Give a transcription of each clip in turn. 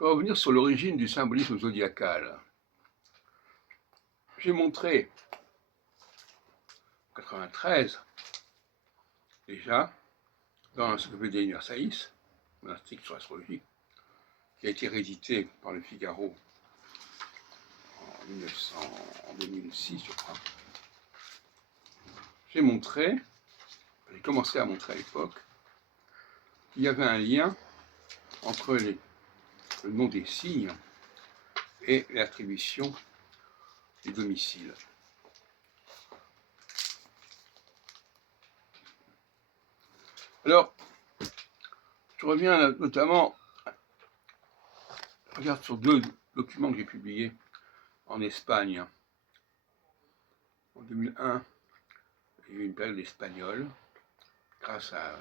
Je vais revenir sur l'origine du symbolisme zodiacal. J'ai montré en 1993, déjà, dans l'Encyclopédie Universalis, un article sur l'astrologie, qui a été réédité par le Figaro en 2006, je crois. J'ai commencé à montrer à l'époque, qu'il y avait un lien entre le nom des signes et l'attribution du domicile. Alors, je reviens notamment, je regarde sur deux documents que j'ai publiés en Espagne. En 2001, il y a eu une période espagnole, grâce à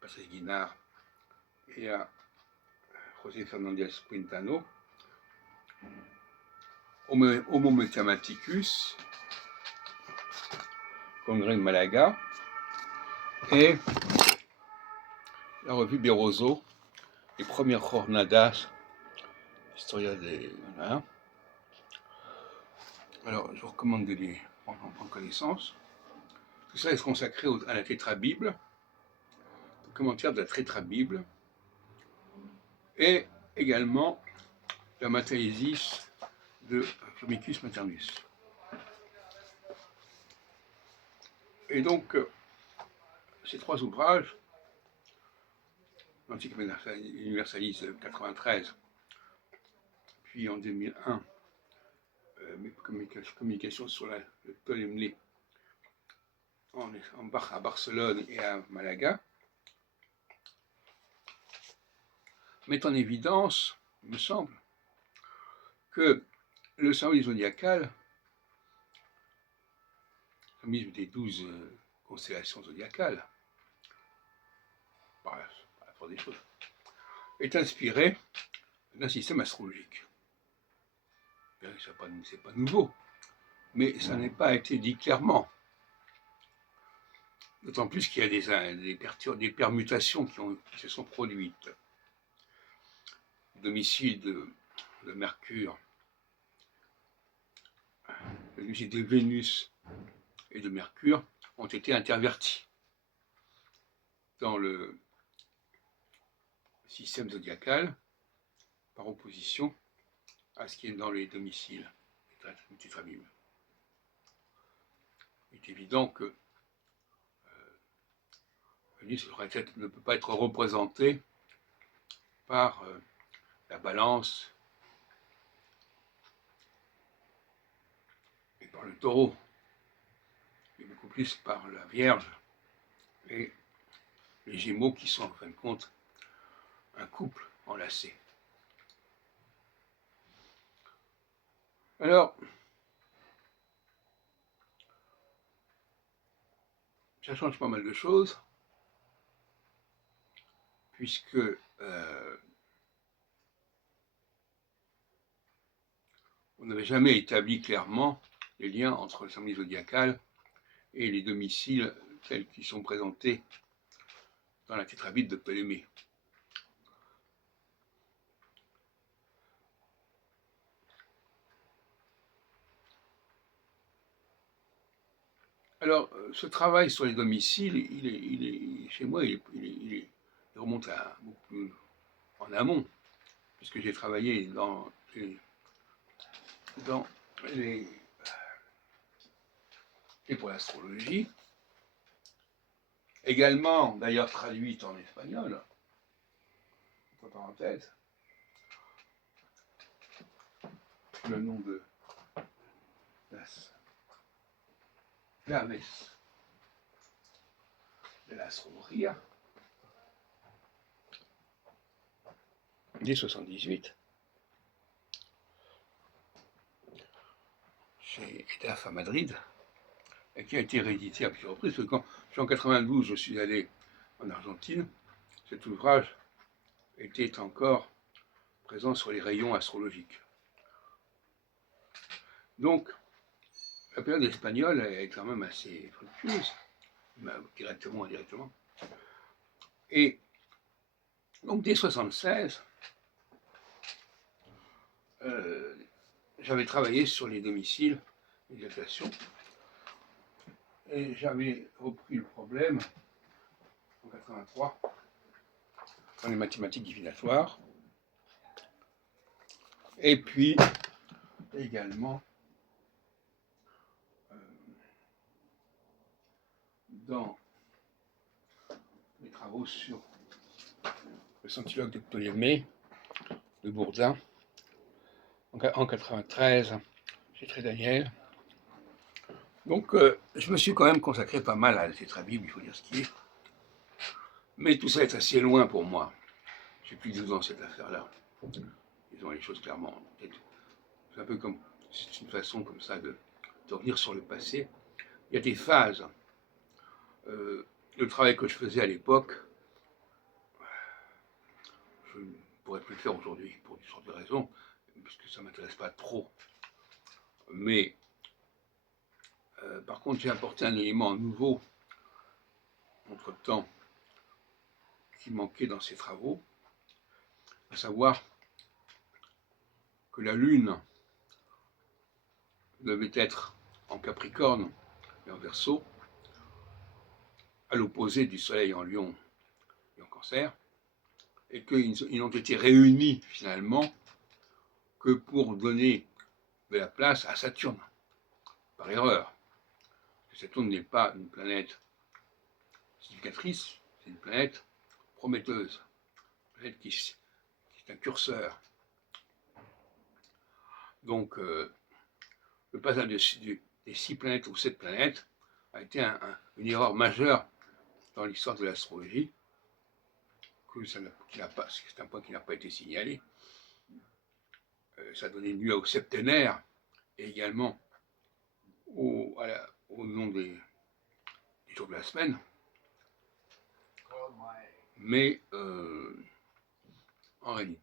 Patrice Guinard et à José Fernández Quintano, Homo Mathematicus, Congrès de Malaga, et la revue Beroso, les premières jornadas, Historia de... Voilà. Alors, je vous recommande de les prendre en connaissance. Tout ça est consacré à la tétrabible, le commentaire de la tétrabible, et également la Mathésis de Firmicus Maternus. Et donc, ces trois ouvrages, l'Encyclopédie Universalis de 1993, puis en 2001, communication sur le Ptolémée à Barcelone et à Malaga, mettent en évidence, il me semble, que le symbolisme zodiacal, le symbolisme des 12 constellations zodiacales, par la force des choses, est inspiré d'un système astrologique. C'est pas nouveau, mais ça n'a pas été dit clairement. D'autant plus qu'il y a des permutations qui se sont produites. Le domicile de Mercure, le domicile de Vénus et de Mercure ont été intervertis dans le système zodiacal par opposition à ce qui est dans les domiciles tétrabibles. Il est évident que Vénus ne peut pas être représentée par la balance et par le taureau, mais beaucoup plus par la Vierge et les Gémeaux qui sont en fin de compte un couple enlacé. Alors, ça change pas mal de choses, puisque on n'avait jamais établi clairement les liens entre le symbolisme zodiacal et les domiciles tels qu'ils sont présentés dans la tétrabible de Ptolémée. Alors, ce travail sur les domiciles, chez moi, il remonte à beaucoup plus en amont, puisque j'ai travaillé dans pour l'astrologie, également d'ailleurs traduite en espagnol, entre parenthèses, le nom de las claves de la astrología, dès 78, chez EDAF à Madrid, et qui a été réédité à plusieurs reprises, parce que quand en 92 je suis allé en Argentine, cet ouvrage était encore présent sur les rayons astrologiques. Donc, la période espagnole est quand même assez fructueuse, directement ou indirectement. Et donc, dès 76, j'avais travaillé sur les domiciles, les datations, et j'avais repris le problème en 83 dans les mathématiques divinatoires, et puis également dans les travaux sur le centilogue de Ptolémée, de Bourdin, en 93, chez Trédaniel. Donc, je me suis quand même consacré pas mal à la tétrabible, il faut dire ce qui est. Mais tout ça est assez loin pour moi. J'ai plus de 12 ans cette affaire-là. Disons les choses clairement. C'est un peu comme, c'est une façon comme ça de revenir sur le passé. Il y a des phases. Le travail que je faisais à l'époque, je ne pourrais plus le faire aujourd'hui pour toutes sortes de raisons, parce que ça ne m'intéresse pas trop. Mais par contre, j'ai apporté un élément nouveau entre-temps qui manquait dans ces travaux, à savoir que la Lune devait être en Capricorne et en Verseau, à l'opposé du Soleil en Lion et en Cancer, et qu'ils n'ont été réunis finalement que pour donner de la place à Saturne, par erreur. Saturne n'est pas une planète significatrice, c'est une planète prometteuse, une planète qui est un curseur. Donc, le passage des 6 planètes aux 7 planètes a été une erreur majeure dans l'histoire de l'astrologie, c'est un point qui n'a pas été signalé. Ça a donné lieu au septénaire et également au nom des jours de la semaine. Mais en réalité,